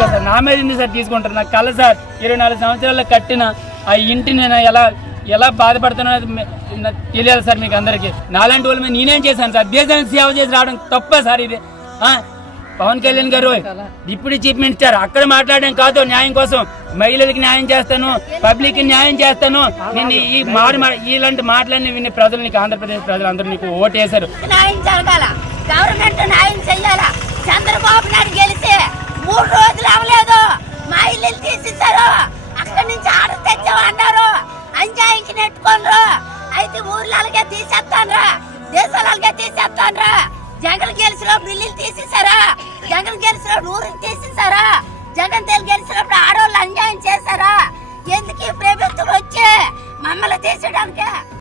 Sir నా మీద ఎందుకు సార్ తీసుకుంటారు నాకు కల సార్ ఇరవై నాలుగు సంవత్సరాల్లో కట్టిన ఆ ఇంటిని నేను ఎలా ఎలా బాధపడుతున్నా తెలియాలి సార్ మీకు అందరికీ. నాలాంటి వాళ్ళ మీద నేనేం చేశాను సార్? దేశానికి సేవ చేసి రావడం తప్ప సార్ ఇది. ఆ? పవన్ కళ్యాణ్ గారు డిప్యూటీ చీఫ్ మినిస్టర్ అక్కడ మాట్లాడడం కాదు న్యాయం కోసం మహిళలకి న్యాయం చేస్తాను పబ్లిక్ న్యాయం చేస్తాను. నేను ఈ మారు మా- ఇలాంటి మాటలన్నీ విని ప్రజలు నీకు ఆంధ్రప్రదేశ్ ప్రజలు అందరూ నీకు ఓటేశారు. వేశారు గవర్నమెంట్ న్యాయం చేయాలా తీసేస్తాన్రా. దేశాలు అలాగే తీసేస్తాన్రా. జగన్ గెలిచినప్పుడు బిల్లులు తీసేసారా జగన్ గెలిచినప్పుడు ఊరికి తీసేసారా జగన్ తెలు గెలిచినప్పుడు ఆడవాళ్ళు అన్యాయం చేశారా? ఎందుకు ఈ ప్రభుత్వం వచ్చి మమ్మల్ని తీసేయడానికి?